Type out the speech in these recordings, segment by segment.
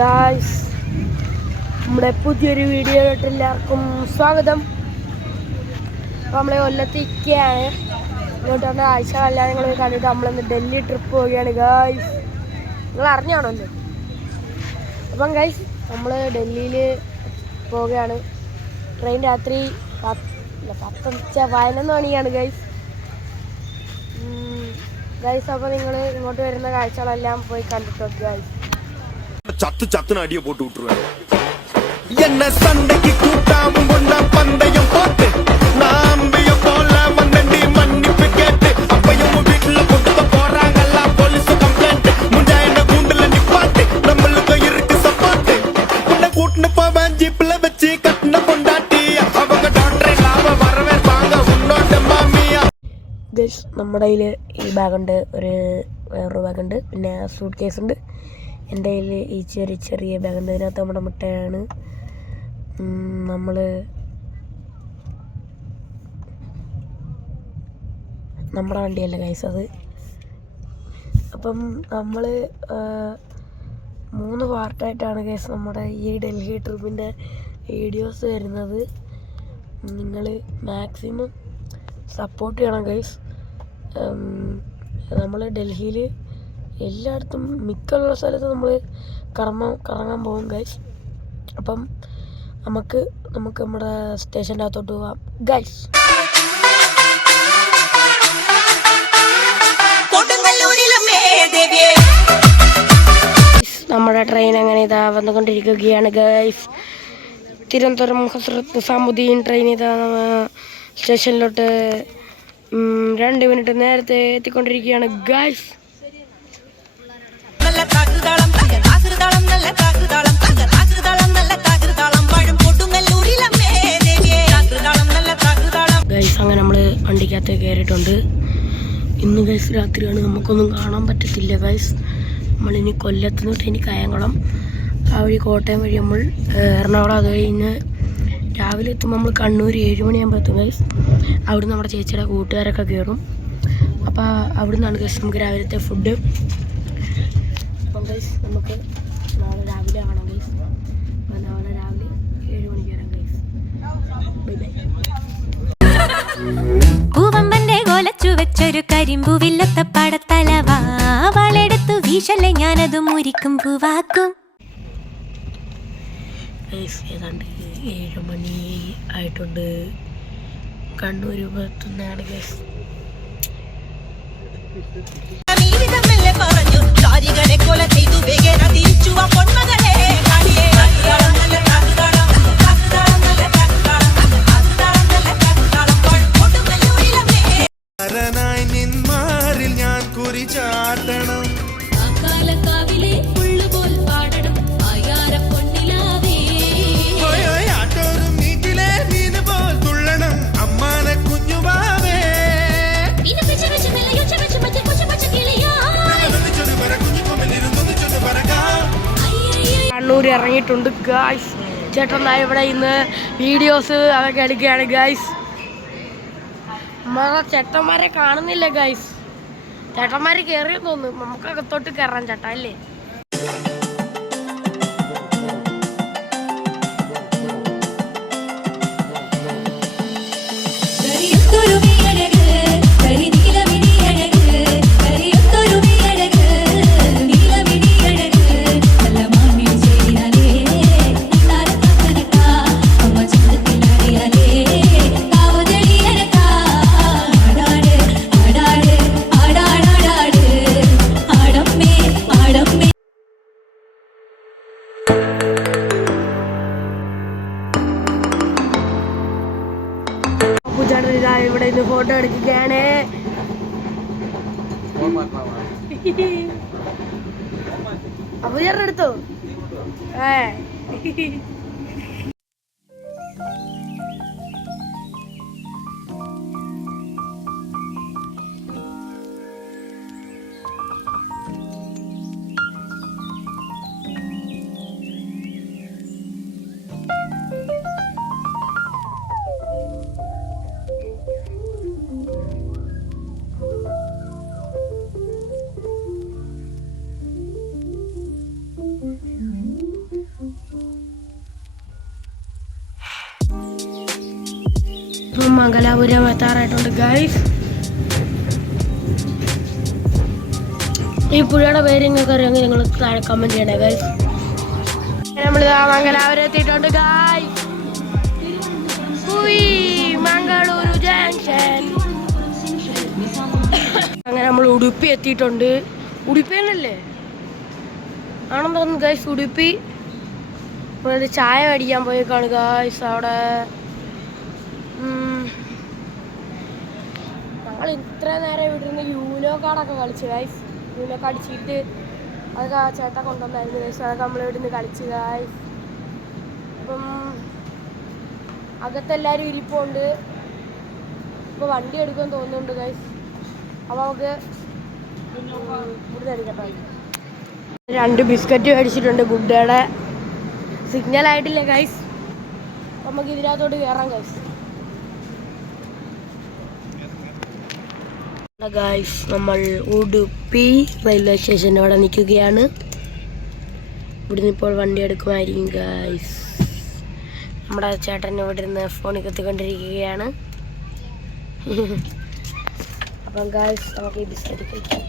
Guys, നമ്മുടെ പുതിയൊരു വീഡിയോയിലോട്ട് എല്ലാവർക്കും സ്വാഗതം. അപ്പോൾ നമ്മൾ കൊല്ലത്തേക്കാണ്. ഇങ്ങോട്ട് വന്ന ആഴ്ചകളെല്ലാം നിങ്ങൾ കണ്ടിട്ട് നമ്മളിന്ന് ഡൽഹി ട്രിപ്പ് പോവുകയാണ് ഗായ്സ്. നിങ്ങൾ അറിഞ്ഞാണല്ലോ. അപ്പം ഗായ്സ്, നമ്മൾ ഡൽഹിയിൽ പോവുകയാണ്. ട്രെയിൻ രാത്രി 11 മണിയാണ് ഗായ്സ്. അപ്പോൾ നിങ്ങൾ ഇങ്ങോട്ട് വരുന്ന കാഴ്ചകളെല്ലാം പോയി കണ്ടിട്ടോ ഗായ്സ്. சத்துன்னு அடியை போட்டு விட்டுருவேன். என்ன சண்டைக்கு கூட்டாவும் கொண்டா பந்தயம் போட்டு நாம்பிய போல வந்தண்டி மன்னிப்பு கேட்டு அப்பையும் வீட்டுல போட்டு போறாங்கல்ல போலீஸ் கம்ப்ளைண்ட். முண்டா என்ன கூண்டுல நிப்பாட்டு, நம்மளுக்கு இருக்கு சப்பாட்டு. உன்னை கூட்டுன்னு போவேன் ஜீப்ல வச்சு கட்டின பொண்டாட்டி. அவங்க டாக்டரை லாப வரவே வாங்க உன்னோட மாமியா. നമ്മുടെ കയ്യിൽ ഈ ബാഗുണ്ട്, വേറൊരു ബാഗുണ്ട്, പിന്നെ സൂട്ട് കേസ് ഉണ്ട്. എൻ്റെ കയ്യിൽ ഈ ചെറിയ ബാഗുണ്ട്. ഇതിനകത്ത് നമ്മുടെ മുട്ടയാണ്. നമ്മുടെ വണ്ടിയല്ല ഗൈസ് അത്. അപ്പം നമ്മൾ 3 പാർട്ടായിട്ടാണ് ഗൈസ് നമ്മുടെ ഈ ഡൽഹി ട്രിപ്പിൻ്റെ വീഡിയോസ് വരുന്നത്. നിങ്ങൾ മാക്സിമം സപ്പോർട്ട് ചെയ്യണം ഗൈസ്. നമ്മൾ ഡൽഹിയിൽ എല്ലായിടത്തും മിക്കുള്ള സ്ഥലത്ത് നമ്മൾ കറങ്ങാൻ പോകും ഗൈസ്. അപ്പം നമുക്ക് നമ്മുടെ സ്റ്റേഷൻ്റെ അകത്തോട്ട് പോവാം ഗൈസ്. നമ്മുടെ ട്രെയിൻ അങ്ങനെ ഇതാ വന്നുകൊണ്ടിരിക്കുകയാണ് ഗൈസ്. തിരുവനന്തപുരം ഹസ്രത്ത് നിസാമുദ്ദീൻ ട്രെയിൻ ഇതാ സ്റ്റേഷനിലോട്ട് 2 മിനിറ്റ് നേരത്തെ എത്തിക്കൊണ്ടിരിക്കുകയാണ് ഗൈസ്. ഗൈസ്, അങ്ങനെ നമ്മൾ വണ്ടിക്കകത്ത് കയറിയിട്ടുണ്ട്. ഇന്ന് ഗൈസ് രാത്രിയാണ്, നമുക്കൊന്നും കാണാൻ പറ്റത്തില്ല ഗൈസ്. നമ്മളിനി കൊല്ലത്ത് നിന്ന് ഇനി കായംകുളം, ആ വഴി കോട്ടയം വഴി നമ്മൾ എറണാകുളം, അത് കഴിഞ്ഞ് രാവിലെ എത്തുമ്പോൾ നമ്മൾ കണ്ണൂർ 7 മണിയാകുമ്പോൾ എത്തും ഗൈസ്. അവിടുന്ന് നമ്മുടെ ചേച്ചിയുടെ കൂട്ടുകാരൊക്കെ കയറും. അപ്പോൾ അവിടുന്നാണ് ഗൈസ് നമുക്ക് രാവിലത്തെ ഫുഡ്. അപ്പം ഗൈസ് നമുക്ക് നാളെ രാവിലെ കാണാം ഗൈസ്. നാളെ രാവിലെ 7 മണിക്ക് വരാം ഗൈസ്. Bye bye. പൂവമ്പന്റെ കൊലച്ചു വെച്ചൊരു കരിമ്പൂവില്ലത്ത പടത്തലവാ വളെടുത്തു വീശല്ലേ ഞാനത് മുരിക്കും പൂവാക്കും. ഏതാണ്ട് 7 മണി ആയിട്ടുണ്ട്. കണ്ണൂർ എത്തുന്നതാണ് ഗൈസ്. നിന്മാറിൽ ഞാൻ കുറിച്ചാട്ടണം. കണ്ണൂർ ഇറങ്ങിയിട്ടുണ്ട് ഗായ്സ്. ചേട്ടൻ ഇവിടെ ഇന്ന് വീഡിയോസ് അതൊക്കെ എടുക്കുകയാണ് ഗായ്സ്. നമ്മളെ ചേട്ടന്മാരെ കാണുന്നില്ല ഗായ്സ്. ചേട്ടന്മാർ കയറിയെന്ന് തോന്നുന്നു. നമുക്ക് അകത്തോട്ട് കയറാൻ ചേട്ടാ അല്ലേ. ഇവിടെ ഇന്ന് ഫോട്ടോ എടുക്കുകയാണ്. അപ്പൊ ചേട്ടൻ എടുത്തോ? മംഗലാപുരം എത്താറായിട്ടുണ്ട് ഗൈസ്. ഈ പുഴയുടെ പേര് നിങ്ങൾക്ക് അറിയാമെങ്കിൽ നിങ്ങൾ താഴെ കമന്റ് ചെയ്യണേ ഗൈസ്. നമ്മൾ മംഗലാപുരം എത്തിയിട്ടുണ്ട് ഗൈസ്. മംഗളൂരു ജംഗ്ഷൻ. അങ്ങനെ നമ്മൾ ഉടുപ്പി എത്തിയിട്ടുണ്ട്. ഉടുപ്പി തന്നെയല്ലേ ആണെന്ന് തോന്നുന്നു ഗൈസ്. ഉടുപ്പി ഒരു ചായ മേടിക്കാൻ പോയേക്കാണ് ഗൈസ്. അവിടെ ഞങ്ങൾ ഇത്ര നേരം ഇവിടെ നിന്ന് യൂനോ കാർഡൊക്കെ കളിച്ചു ഗൈസ്. യൂനോ കാർഡ് അടിച്ചിട്ട് അതൊക്കെ ആ ചേട്ടൻ കൊണ്ടുവന്നായിരുന്നു ഗൈസ്. അതൊക്കെ നമ്മൾ ഇവിടെ നിന്ന് കളിച്ചു ഗൈസ്. അപ്പം അകത്തെല്ലാവരും ഇരിപ്പുണ്ട്. ഇപ്പോൾ വണ്ടി എടുക്കുമെന്ന് തോന്നുന്നുണ്ട് ഗൈസ്. അപ്പോൾ നമുക്ക് ഇവിടെ എടുക്കട്ടോ. 2 ബിസ്ക്കറ്റ് മേടിച്ചിട്ടുണ്ട് ഗുഡ്ഡയുടെ. സിഗ്നൽ ആയിട്ടില്ല ഗൈസ്. നമുക്ക് ഇതിനകത്തോട്ട് കയറാം ഗൈസ്. ഗൈസ് നമ്മൾ ഉടുപ്പി റെയിൽവേ സ്റ്റേഷൻ്റെ അവിടെ നിൽക്കുകയാണ്. ഇവിടുന്ന് ഇപ്പോൾ വണ്ടി എടുക്കുമായിരിക്കും ഗൈസ്. നമ്മുടെ ചേട്ടൻ ഇവിടെ ഇരുന്ന് ഫോണിൽ കത്തിക്കൊണ്ടിരിക്കുകയാണ്. അപ്പം ഗൈസ് നമുക്ക് ഈ ബിസ്ക്കറ്റ് കഴിക്കാം.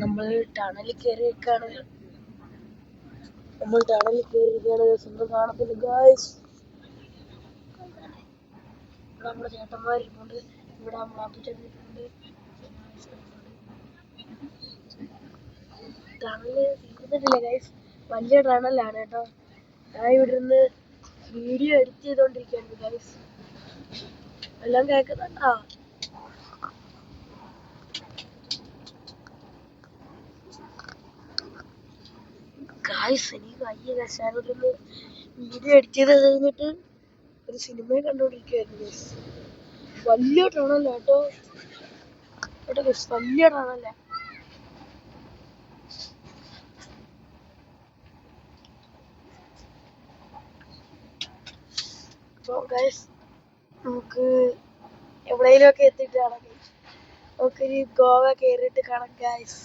നമ്മൾ ടണലിൽ കയറിയേക്കാണ്. സ്വന്തം കാണത്തില്ല ഗായ്സ്. ഇവിടെ നമ്മുടെ ചേട്ടന്മാരിട്ടുണ്ട്. ഇവിടെ നമ്മുടെ അപ്പുചേട്ടനിട്ടുണ്ട്. ടണല് തീർന്നിട്ടില്ല ഗായ്സ്. വലിയ ടണലാണ് കേട്ടോ. ഞാൻ ഇവിടെ നിന്ന് വീഡിയോ എഡിറ്റ് ചെയ്തോണ്ടിരിക്കുകയാണ് ഗായ്സ്. എല്ലാം കേൾക്കുന്നുണ്ടോ? ഗായ്സ് എനിക്ക് വയ്യ ഗായ്സ്. ഞാനിവിടെ വീഡിയോ എഡിറ്റ് ചെയ്ത് കഴിഞ്ഞിട്ട് ഒരു സിനിമയെ കണ്ടുകൊണ്ടിരിക്കുകയായിരുന്നു ഗായ്സ്. വലിയ ടണല്ല കേട്ടോ. കേട്ടോ ഗായ്സ്, വലിയ ടണല്ല. അപ്പോൾ ഗായ്സ് നമുക്ക് എവിടെയെങ്കിലും ഒക്കെ എത്തിയിട്ട് കാണാം ഗായ്സ്. നമുക്കൊരു ഗോവ കയറിയിട്ട് കാണാം ഗായ്സ്.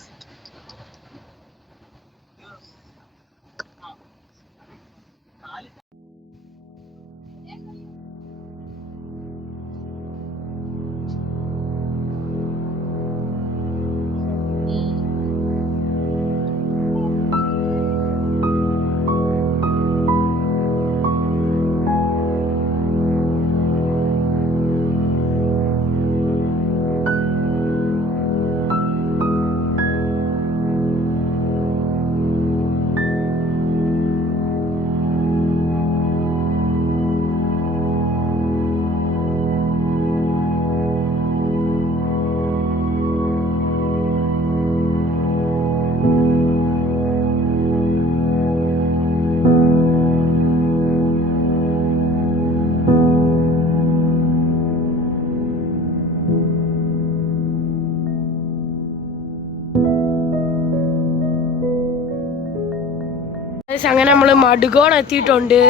അങ്ങനെ നമ്മൾ മടുകോൺ എത്തിയിട്ടുണ്ട്.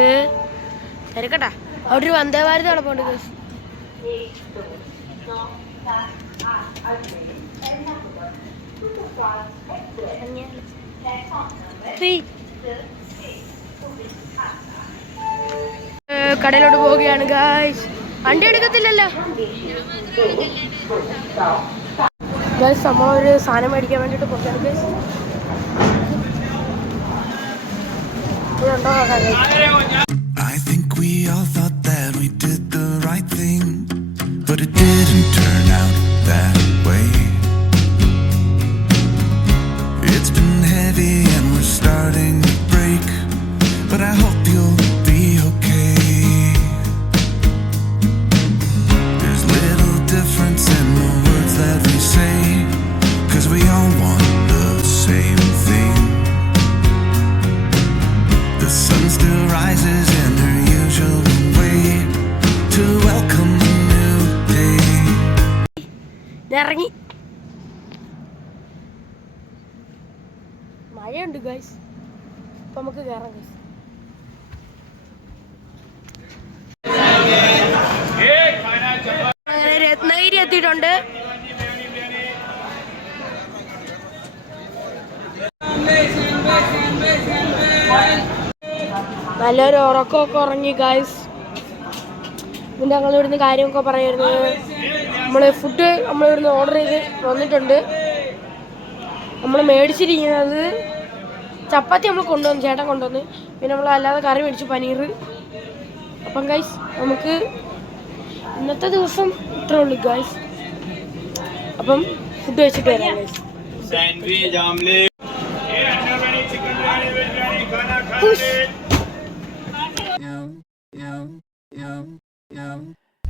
തിരക്കട്ടാ, അവിടെ ഒരു വന്ദേ ഭാരത് നടപ്പുണ്ട്. കടയിലോട്ട് പോവുകയാണ് ഗായ്സ്. വണ്ടി എടുക്കത്തില്ലല്ലോ ഗായ്സ്. നമ്മൾ ഒരു സാധനം മേടിക്കാൻ വേണ്ടിയിട്ട് പോവുകയാണ് guys. I think we all thought that we did the right thing, but it didn't turn out that way. It's been heavy and we're starting to break, but I hope you'll be okay. There's little difference in the words that we say, 'cause we all want the same thing. The sun still rises in her usual way to welcome a new day. ഇറങ്ങി മഴയുണ്ട് guys. അപ്പം നമുക്ക് കയറാം guys. അങ്ങനെ രത്നഗിരി എത്തിയിട്ടുണ്ട്. നല്ലൊരു ഉറക്കമൊക്കെ ഉറങ്ങി ഗൈസ്. പിന്നെ ഞങ്ങൾ ഇവിടുന്ന് കാര്യമൊക്കെ പറയായിരുന്നത്, ഫുഡ് നമ്മളിവിടുന്ന് ഓർഡർ ചെയ്ത് വന്നിട്ടുണ്ട്. നമ്മൾ മേടിച്ചിരിക്കുന്നത് ചപ്പാത്തി നമ്മൾ കൊണ്ടുവന്നു, ചേട്ടൻ കൊണ്ടുവന്ന്. പിന്നെ നമ്മൾ അല്ലാതെ കറി മേടിച്ചു, പനീർ. അപ്പം ഗൈസ് നമുക്ക് ഇന്നത്തെ ദിവസം ഇത്രേ ഉള്ളൂ ഗൈസ്. അപ്പം ഫുഡ് വെച്ചിട്ട് വരാം guys.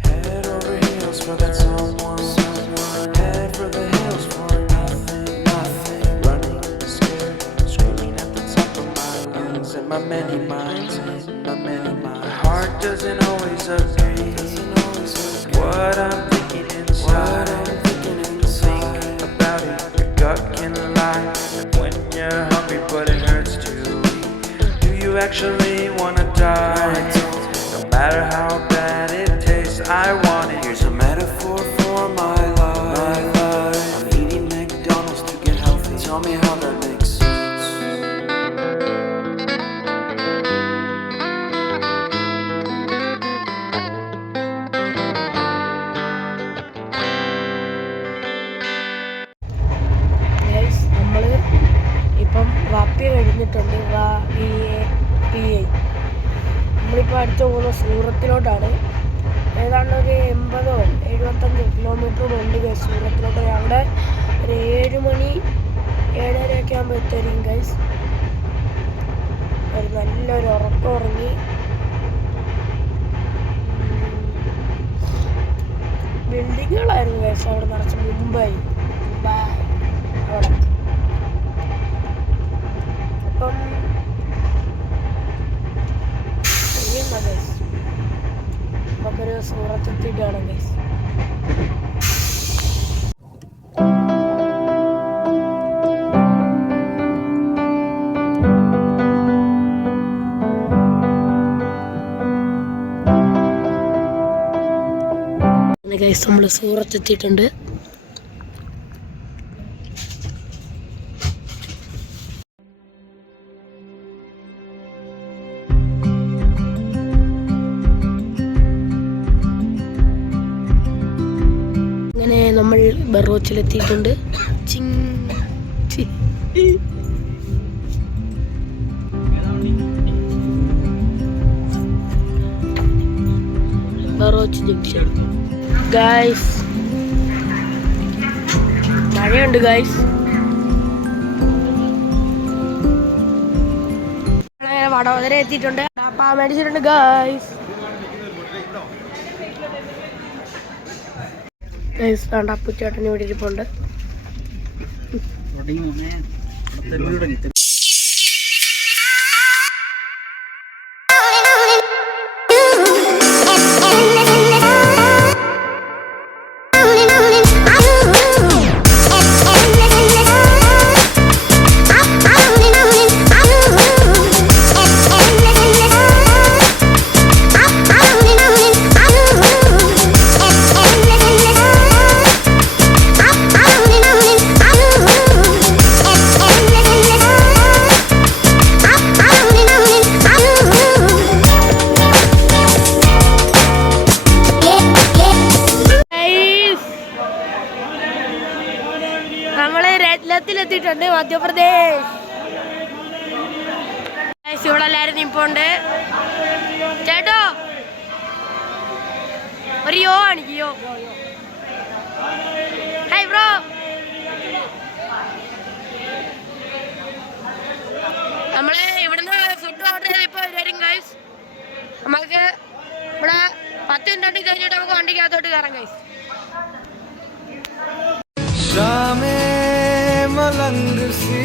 Head over heels for that someone. Head for the hills for nothing. Running, scared, screaming at the top of my lungs. In my many minds, my heart doesn't always agree. What I'm thinking inside. Think about it, your gut can lie. And when you're hungry but it hurts to eat, do you actually wanna die? No matter how bad it tastes, I want it. Here's a metaphor for my life. I'm eating McDonald's to get healthy. Tell me how that makes sense. Guys നമ്മൾ ഇപ്പം വാപ്പി കഴിഞ്ഞിട്ടുണ്ട്. നമ്മളിപ്പോൾ അടുത്ത് പോകുന്ന സൂറത്തിലോട്ടാണ്. ഏതാണ്ട് ഒരു 80-75 kilometre ഉണ്ട് guys സൂറത്തിലോട്ട്. അവിടെ ഒരു 7 മണി 7:30 ആകുമ്പോൾ എത്തുമായിരിക്കും ഗൈസ്. ഒരു നല്ലൊരു ഉറക്കം ഉറങ്ങി. ബിൽഡിങ്ങുകളായിരുന്നു ഗൈസ് അവിടെ നിറച്ച്. മുംബൈ അവിടെ. അപ്പം ഗൈസ് നമുക്കൊരു സൂറത്തെത്തിയിട്ട് കാണാം ഗൈസ്. ഗൈസ് നമ്മൾ സൂറത്തെത്തിയിട്ടുണ്ട്. അങ്ങനെ നമ്മൾ ബറോച്ചിലെത്തിയിട്ടുണ്ട്. Bharuch junction guys. മഴയുണ്ട് ഗൈസ്. വടവതര എത്തിയിട്ടുണ്ട്. മേടിച്ചിട്ടുണ്ട് ഗൈസ്. ഗൈസ് വേണ്ട അപ്പുച്ചേട്ടന് ഇവിടെ ഇരിപ്പുണ്ട്. എത്തിയിട്ടുണ്ട് മധ്യപ്രദേശ്. ഇവിടെ എല്ലാവരും നിൽപ്പുണ്ട്. ചേട്ടോ ഒരു യോ കാണിക്കോ? Hi bro. നമ്മള് ഇവിടുന്ന് ഫുഡ് ഓർഡർ ചെയ്തപ്പോ വരും ഗൈസ്. നമുക്ക് ഇവിടെ 10 മിനിറ്റ് കഴിഞ്ഞിട്ട് നമുക്ക് വണ്ടിക്കകത്തോട്ട് കയറാം ഗൈസ്. शामें मलंग सी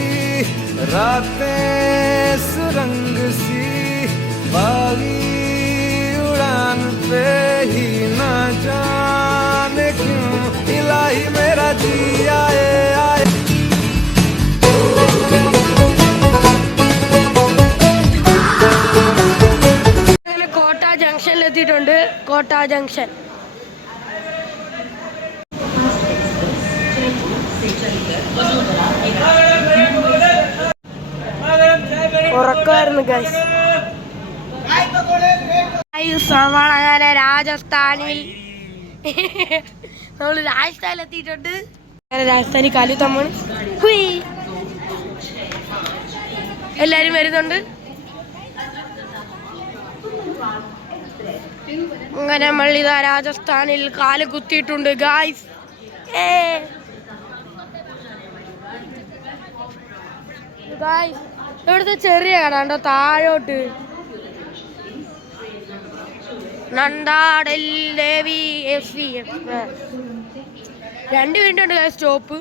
रातें सुरंग सी बागी उड़ान पे ही ना जाने क्यों इलाही मेरा जी आए आए. കോട്ട ജംഗ്ഷനിലെത്തിയിട്ടുണ്ട്. കോട്ട ജംഗ്ഷൻ ഉറക്കമായിരുന്നു ഗൈസ്. നമ്മളങ്ങനെ രാജസ്ഥാനിൽ നമ്മൾ രാജസ്ഥാനിലെത്തിയിട്ടുണ്ട്. രാജസ്ഥാനി കാലി തമ്മൺ എല്ലാരും വരുന്നുണ്ട്. അങ്ങനെ നമ്മൾ ഇതാ രാജസ്ഥാനിൽ കാല് കുത്തിയിട്ടുണ്ട് ഗായ്സ്. ഇവിടുത്തെ ചെറിയ കട ഉണ്ടോ താഴോട്ട്. നന്ദാടൽ ദേവി SVF 2 മിനിറ്റ് ഉണ്ട് സ്റ്റോപ്പ്.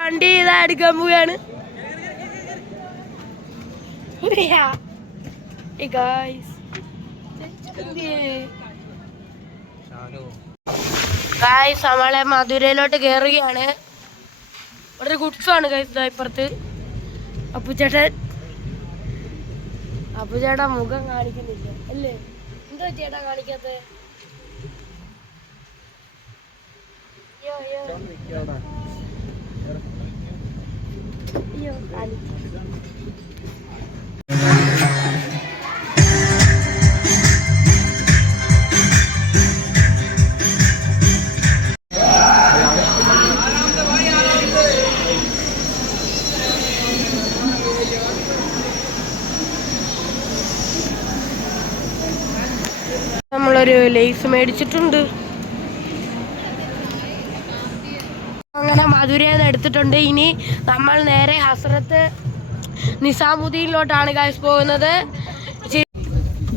വണ്ടി ഇതാ എടുക്കാൻ പോവുകയാണ്. ഗായ്സ് നമ്മളെ മധുരയിലോട്ട് കയറുകയാണ്. ഇവിടെ ഒരു ഗുഡ്സാണ് ഗൈസ് ഇപ്പുറത്ത്. അപ്പുചേട്ടൻ മുഖം കാണിക്കുന്നില്ല അല്ലേ? എന്തോ ചേട്ടാ കാണിക്കാത്ത? നമ്മളൊരു ലേസ് മേടിച്ചിട്ടുണ്ട്. അങ്ങനെ മധുരയിൽ എടുത്തിട്ടുണ്ട്. ഇനി നമ്മൾ നേരെ ഹസ്രത്ത് നിസാമുദ്ദീനിലോട്ടാണ് ഗൈസ് പോകുന്നത്.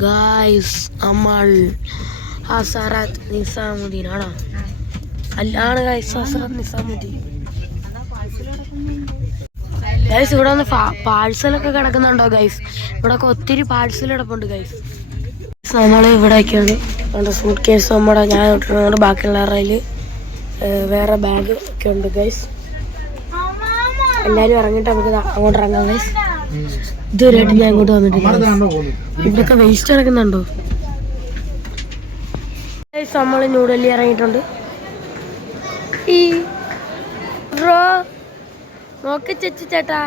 ഗൈസ് നമ്മൾ ഹസ്രത്ത് നിസാമുദ്ദീൻ ആണോ? അല്ലാണ് ഗൈസ്, ഹസ്രത്ത് നിസാമുദ്ദീൻ. ഗൈസ് ഇവിടെ ഒന്ന് പാഴ്സലൊക്കെ കിടക്കുന്നുണ്ടോ ഗൈസ്? ഇവിടെ ഒത്തിരി പാഴ്സൽ കിടപ്പുണ്ട് ഗൈസ്. നമ്മൾ ഇവിടെയൊക്കെയാണ് നമ്മുടെ സൂട്ട് കേസ് ഞാൻ ഇട്ടിട്ടുണ്ട്. ബാക്കിയുള്ളവരുടെ വേറെ ബാഗ് ഒക്കെ ഉണ്ട് ഗൈസ്. എല്ലാവരും ഇറങ്ങിയിട്ട് നമുക്ക് അങ്ങോട്ട് ഇറങ്ങാം ഗൈസ്. ഇതുവരെയായിട്ട് ഞാൻ അങ്ങോട്ട് വന്നിട്ടില്ല. ഇവിടെയൊക്കെ വേസ്റ്റ് ഇറങ്ങുന്നുണ്ടോ ഗൈസ്? നമ്മൾ ന്യൂഡൽഹി ഇറങ്ങിയിട്ടുണ്ട്. ഈ ബ്രോ നോക്കി ചേട്ടാ.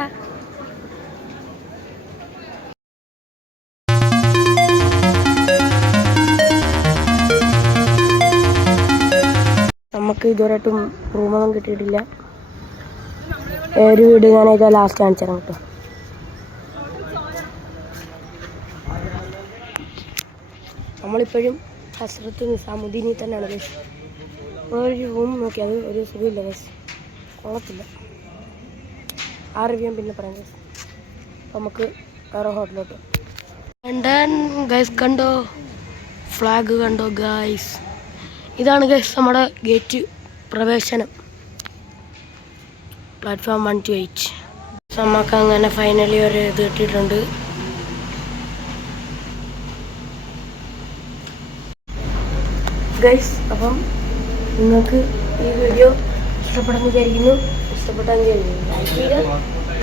നമുക്ക് ഇതുവരെയായിട്ടും റൂമൊന്നും കിട്ടിയിട്ടില്ല. ഒരു വീട് ഞാനേതാ ലാസ്റ്റ് കാണിച്ചു തരാം കേട്ടോ. നമ്മളിപ്പോഴും ഹസ്രത്ത് നിസാമുദ്ദീനിൽ തന്നെയാണ് ബസ്. ഒരു റൂം നോക്കി അത് ഒരു സുഖമില്ല ബസ്, കൊള്ളത്തില്ല. ആ റിവ്യൂ പിന്നെ പറയാം ഗൈസ്. നമുക്ക് വേറെ ഹോട്ടലോട്ട് ഗൈസ്. കണ്ടോ ഫ്ലാഗ് കണ്ടോ ഗൈസ്? ഇതാണ് ഗൈസ് നമ്മുടെ ഗേറ്റ് പ്രവേശനം, പ്ലാറ്റ്ഫോം 1 to 8. നമുക്ക് അങ്ങനെ ഫൈനലി ഒരു ഇത് കിട്ടിയിട്ടുണ്ട്. ഗൈസ് അപ്പം നിങ്ങൾക്ക് ഈ വീഡിയോ ഇഷ്ടപ്പെടുന്ന വിചാരിക്കുന്നു. ഇഷ്ടപ്പെട്ടെങ്കിൽ ലൈക്ക് ചെയ്യുക,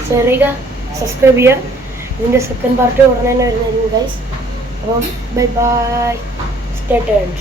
ഷെയർ ചെയ്യുക, സബ്സ്ക്രൈബ് ചെയ്യുക. ഇതിൻ്റെ സെക്കൻഡ് പാർട്ട് ഉടനെ തന്നെ വരുന്നതായിരിക്കും ഗൈസ്. അപ്പം ബൈ ബൈ, സ്റ്റേ ട്യൂൺഡ്.